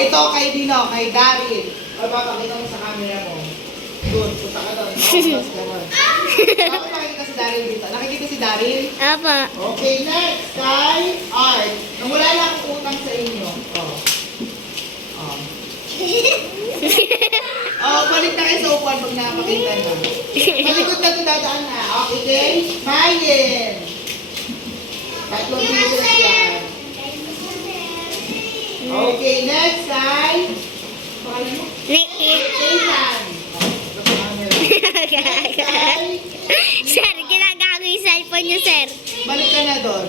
ito kay Dino, kay Daryl. O, papakita mo sa camera mo. Doon, punta ka doon. Tapos gano'n. Bakit nakikita si Daryl dito? Nakikita si Daryl? Apa. Okay, next kay Art. Nang wala lang akong utang sa inyo. Oh. Oh. Oh, balik na kayo sa upuan pag nakapakita na. Malikot na ito dadaan na. Okay, Mayen. Tatlong pieces yan. Okay, next kay... Pangalan mo? Nathan. Sir, ginagago yung cellphone niyo, sir. Balik ka na doon.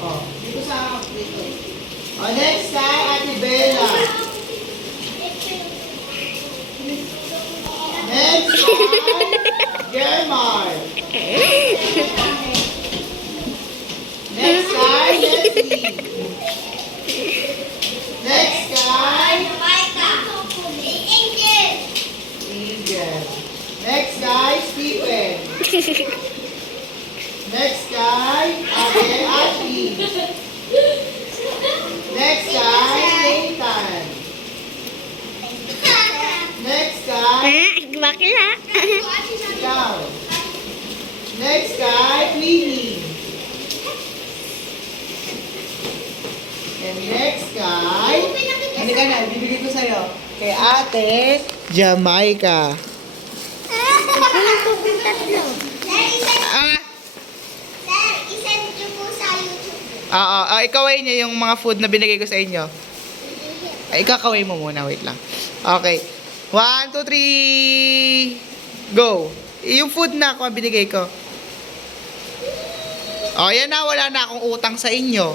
Oh, dito sa dito. Oh, next kay Ate Bella. Next kay Germar. Next kay Leslie. Next kay Angel. Next kay Stephen. Next kay Ate Ashley. Next kay Nathan. Next kay Bakla. ikaw. Next kay Queenie. And next kay... Ano ka na? Bibigay ko sa'yo. Kay Ate Jamaica. Oo, ikaway niyo yung mga food na binigay ko sa inyo. Ay, ikakaway mo muna. Wait lang. Okay. 1, 2, 3... Go. Yung food na ako ang binigay ko. Oh, yan na. Wala na akong utang sa inyo.